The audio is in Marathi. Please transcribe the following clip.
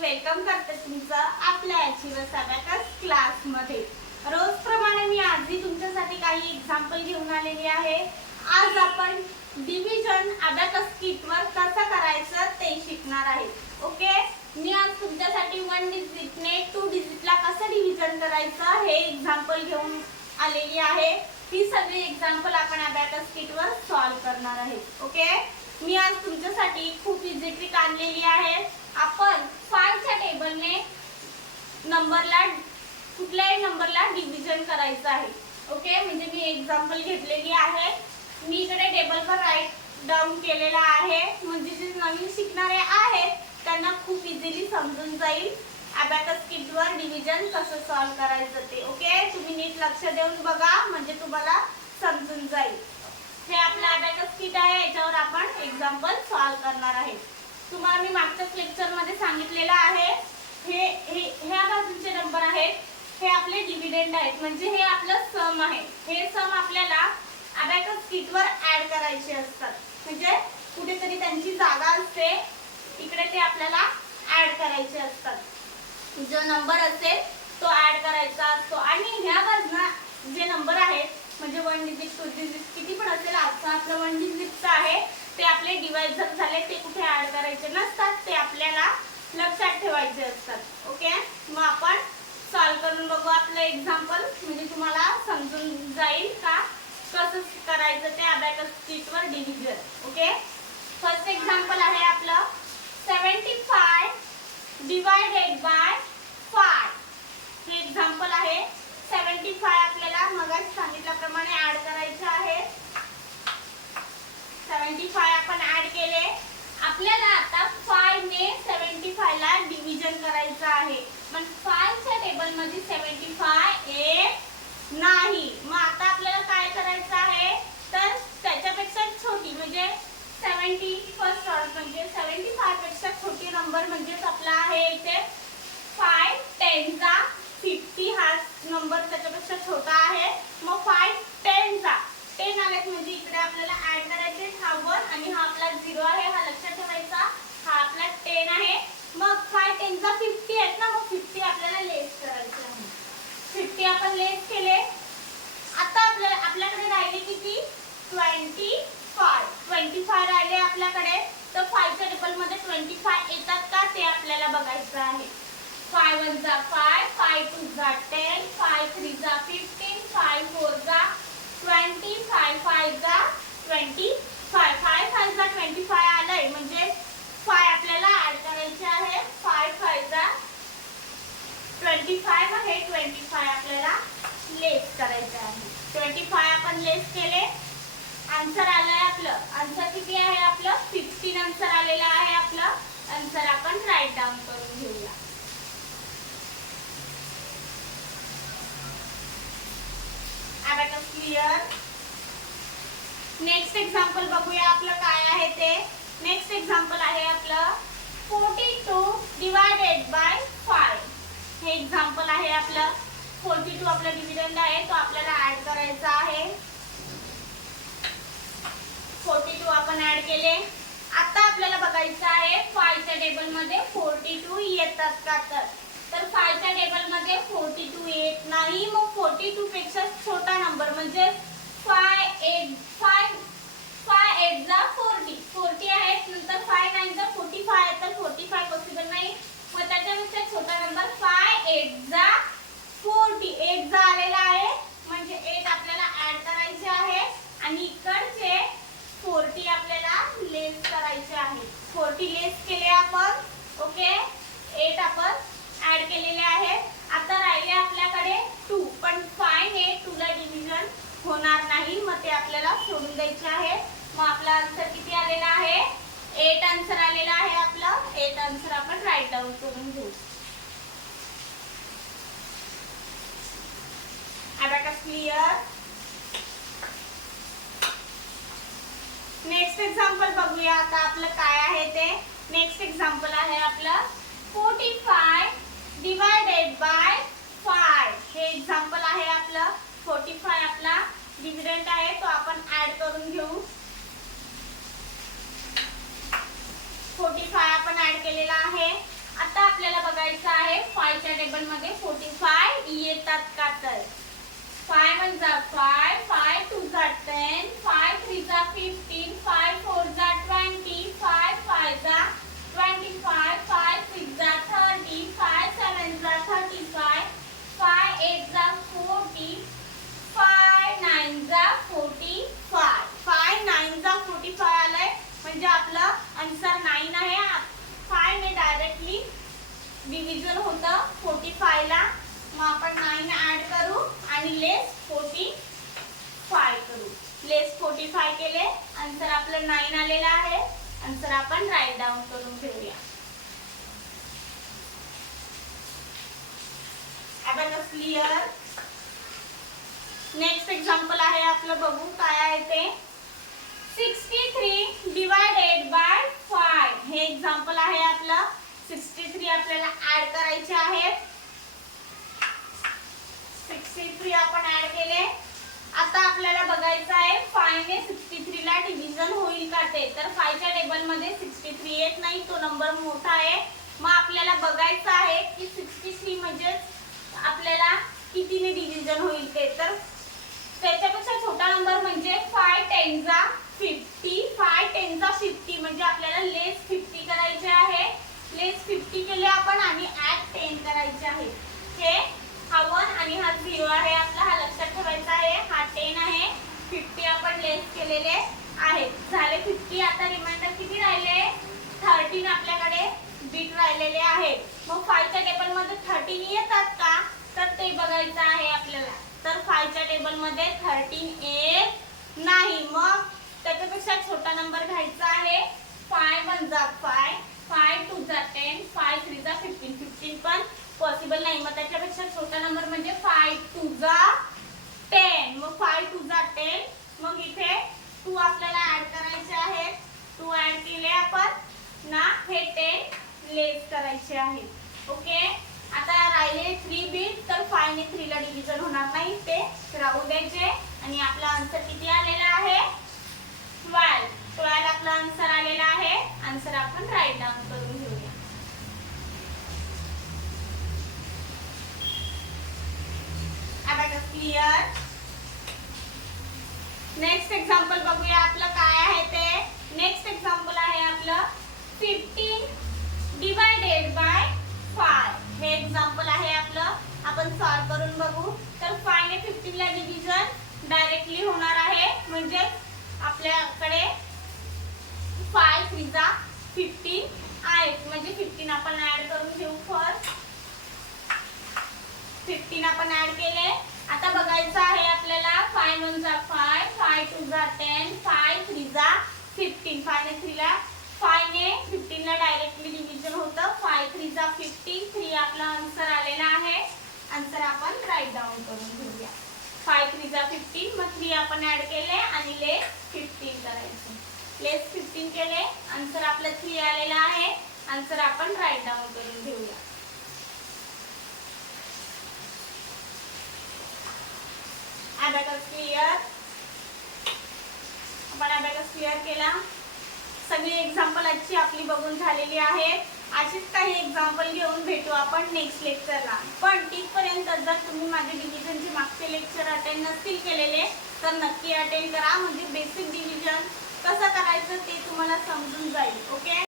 वेलकम करते तुमचं आपल्या अचिव्हर्स अबॅकस क्लासमध्ये। रोजप्रमाणे मी आजही तुमच्यासाठी काही एक्झाम्पल घेऊन आलेली आहे। आज आपण डिव्हिजन अबॅकस किटवर कसं करायचं ते शिकणार आहे। ओके, मी आज तुमच्यासाठी 1 डिजिटने 2 डिजिटला कसं डिव्हिजन करायचं हे एक्झाम्पल घेऊन आलेली आहे। ही सगळी एक्झाम्पल आपण अबॅकस किटवर सॉल्व करणार आहे। ओके, मी आज तुमच्यासाठी खूप इझी ट्रिक आणलेली आहे। आपण 5 च्या टेबलने नंबरला कुठल्याही नंबरला डिव्हिजन करायचं आहे। ओके, म्हणजे मी एक्झाम्पल घेतलेली आहे, मी इकडे टेबलवर राईट डाऊन केलेला आहे, म्हणजे जे नवीन शिकणारे आहेत त्यांना खूप इझिली समजून जाईल अबॅकस किटवर डिव्हिजन कसं सॉल्व करायचं ते। ओके, तुम्ही नीट लक्ष देऊन बघा म्हणजे तुम्हाला समजून जाईल। हे आपलं अबॅकस किट आहे, याच्यावर आपण एक्झाम्पल सॉल्व करणार आहे। तुम्हाला मी मागच्याच लेक्चर मध्ये सांगितलेलं आहे, ह्या बाजूचे नंबर आहेत, हे आपले डिव्हिडंड आहेत, म्हणजे हे आपलं सम आहे। हे सम आपल्याला अबॅकस किटवर ऍड करायचे असतात, म्हणजे कुठेतरी त्यांची जागा असते, इकडे ते आपल्याला ऍड करायचे असतात। जो नंबर असेल तो ऍड करायचा असतो आणि ह्या बाजूला जे नंबर आहेत म्हणजे 1 डिजिट 2 डिजिट किती पण असेल, आजचा आपलं 1 डिजिटचं आहे, ते आपले डिवाइजर झाले, ते कुठे ऍड करायचे नसतात, ते आपल्याला लक्षात ठेवायचे असतात। ओके, मग आपण सॉल्व करून बघू आपलं एक्झाम्पल, म्हणजे तुम्हाला समजून जाईल का कसं करायचं ते अबॅकस किटवर डिव्हिजन। ओके, फर्स्ट एक्झाम्पल आहे आपलं 75 डिवाइडेड बाय 5। हे एक्झाम्पल आहे। 75 आपल्याला मगाच सांगितल्याप्रमाणे ऍड करायचे आहे। 75 आपण ऍड केले, आपल्याला आता 5 ने 75 ला डिव्हिजन करायचं आहे, पण 5 च्या टेबल मध्ये 75 येत नाही। मग आता आपल्याला काय करायचं आहे, तर त्याच्यापेक्षा छोटी म्हणजे 70 फर्स्ट ऑर्डर म्हणजे 75 पेक्षा छोटी नंबर म्हणजेच आपला आहे इथे 5 10 चा 50 हा नंबर त्याच्यापेक्षा छोटा आहे। मग 5 10 चा 10 आले म्हणजे इकडे आपल्याला ऍड करायचे हा 1 आणि हा आपला 0 आहे, हा लक्षात ठेवायचा, हा आपला 10 आहे। मग 5 10 चा 50 आहेत ना, मग 50 आपल्याला लेस करायचे आहे। 50 आपण लेस केले, आता आपल्याकडे राहिले किती 25 राहिले आपल्याकडे, तर 5 च्या टेबल मध्ये 25 येतात का ते आपल्याला बघायचं आहे। 5 1 जा 5, 5 2 जा 10, 5 3 जा 15, 5 4 जा 20, 5 5 जा 25, 5 5 जा 25 आलंय, म्हणजे 5 आपल्याला ऍड करायचे आहे। 5 5 जा 25 आहे, 25 आपल्याला लेस करायचे आहे। 25 आपण लेस केले, आन्सर आलंय आपलं। आन्सर किती आहे आपलं 15 आन्सर आलेलं आहे आपलं। आन्सर आपण राईट डाऊन करून घेऊया। Abacus clear. नेक्स्ट एक्झाम्पल बघूया आपलं काय आहे ते। नेक्स्ट एक्झाम्पल आहे आपलं 42 डिवाइडेड बाय 5। हे एक्झाम्पल आहे आपलं 42 आपला डिव्हिडंड आहे, तो आपल्याला ऍड करायचा आहे। 42 आपण ऍड केले, आता आपल्याला बघायचं आहे 5 च्या टेबल मध्ये 42 येतात का, तर 5 च्या टेबल मध्ये 42 येत नाही। मग 42 पेक्षा छोटा नंबर म्हणजे 5 8 जा 40 आहे, नंतर 5 9 जा 45 आहे, तर 45 पॉसिबल नाही। मग त्याच्यापेक्षा छोटा नंबर 5 8 जा 40, 8 जा आलेला आहे, म्हणजे 8 आपल्याला ऍड करायचे आहे आणि इकडचे 40 आपल्याला लेस करायचे आहे। 40 लेस केले आपण। ओके, 8 आपण ऍड केलेले आहे। आता राहिले आपल्याकडे 2, पण 5 ने 2 ला डिव्हिजन होणार नाही, मग ते आपल्याला सोडून द्यायचे आहे। मग आपला आन्सर किती आलेला आहे 8 आन्सर आलेला आहे आपलं। 8 आन्सर आपण राईट डाऊन करून घेऊ। Abacus clear. नेक्स्ट एक्झाम्पल बघूया आता आपलं काय आहे ते। नेक्स्ट एक्झाम्पल आहे आपलं 45 डिवाइडेड बाय 5। हे एक्झाम्पल आहे आपलं 45 आपला डिव्हिडंड आहे, तो आपण ऍड करून घेऊ। 45 आपण ऍड केलेला आहे, आता आपल्याला बघायचं आहे 5 च्या टेबल मध्ये 45 येतात का तर 5 1 जा 5 5 2 जा 10 5 3 जा 15 5 4 जा 20 5 5 जा 25 5 6 जा 30 5 7 जा 35 5 8 जा 40 5 9 जा 45 5 9 जा 45 आलंय म्हणजे आपलं आन्सर 9 आहे 5 ने डायरेक्टली डिव्हिजन होतं 45 ला मग आपण 9 ऍड करू आणि लेस 45 करू लेस 45 केले आन्सर आपलं 9 आलेलं आहे आन्सर आपण राईट डाऊन करून ठेवूया अबॅकस क्लियर नेक्स्ट एक्झाम्पल आहे आपलं बघू काय आहे ते 63 डिवाइडेड बाय 5 हे एक्झाम्पल आहे आपलं 63 आपल्याला ऍड करायचे आहेत 63 आपण ऍड केले आता आपल्याला बघायचं आहे 5 ने 63 ला डिव्हिजन होईल का ते तर 5 च्या टेबल मध्ये 63 येत नाही तो नंबर मोठा आहे मग आपल्याला बघायचं आहे की 63 म्हणजे आपल्याला कितीने डिव्हिजन होईल ते तर त्याच्यापेक्षा छोटा नंबर म्हणजे 5 10 जा 50 5 10 जा 50 म्हणजे आपल्याला लेस 50 करायचे आहे लेस 50 केले आपण आणि ऍड 10 करायचे आहे हे हा 1 आणि हा 0 आहे आपला हा लक्षात ठेवायचा आहे हा 10 आहे 50 आपण लेस केलेले आहेत झाले 50 आता रिमाइंडर किती राहिले 13 आपल्याकडे बीट राहिलेले आहेत मग 5 च्या टेबल मध्ये 13 येतात का तर ते बघायचं आहे आपल्याला तर 5 च्या टेबल मध्ये 13 येत नाही मग त्याच्यापेक्षा छोटा नंबर घ्यायचा आहे 5 1 जा 5 5 2 जा 10 5 3 जा 15 15 पण पॉसिबल नाही मग त्याच्यापेक्षा छोटा नंबर म्हणजे 5 2 जा 10 मग 5 2 जा 10 मग इथे 2 आपल्याला ऍड करायचे आहेत 2 ऍड केले आपण ना हे 10 लेस करायचे आहेत ओके आता राहिले 3 बीट तर 5 ने 3 ला डिव्हिजन होणार नाही ते राहू द्यायचे आणि आपला आन्सर किती आलेला आहे 12 आपला आन्सर आलेला आहे आन्सर आपण राईट डाऊन करून घेऊया अबॅकस क्लियर नेक्स्ट एक्झाम्पल बघूया आपलं काय आहे ते नेक्स्ट एक्झाम्पल आहे आपलं 15 डिवाइडेड बाय 5 हे एक्झाम्पल आहे आपलं आपण सॉल्व करून बघू तर 5 ने 15 ला डिव्हिजन डायरेक्टली होणार आहे म्हणजे आपल्याकडे 5 3 जा 15 आहे म्हणजे 15 आपण ऍड करून घेऊ फर्स्ट 15 आपण ऍड केले आता बघायचं आहे आपल्याला 5 1 जा 5 5 2 जा 10 5 3 जा 15 5 ने 3 ला 5 ने 15 ला डायरेक्टली डिव्हिजन होतं 5 3 जा 15 3 आपला आन्सर आलेला आहे आन्सर आपण राईट डाऊन करून घेऊया 5 3 जा 15 मग 3 आपण ऍड केले आणि लेस 15 करायचे लेस 15 केले आन्सर आपलं 3 आलेला आहे आन्सर आपण राईट डाऊन करून घेऊया अबॅकस क्लियर आपण अबॅकस क्लियर केला सगळी एक्झाम्पल आजची आपली बघून झालेली आहेत अशीच काही एक्झाम्पल घेऊन भेटू आपण नेक्स्ट लेक्चरला पण तिथपर्यंत जर तुम्ही माझे डिव्हिजनचे मागचे लेक्चर अटेंड नसतील केलेले तर नक्की अटेंड करा म्हणजे बेसिक डिव्हिजन कसं करायचं ते तुम्हाला समजून जाईल ओके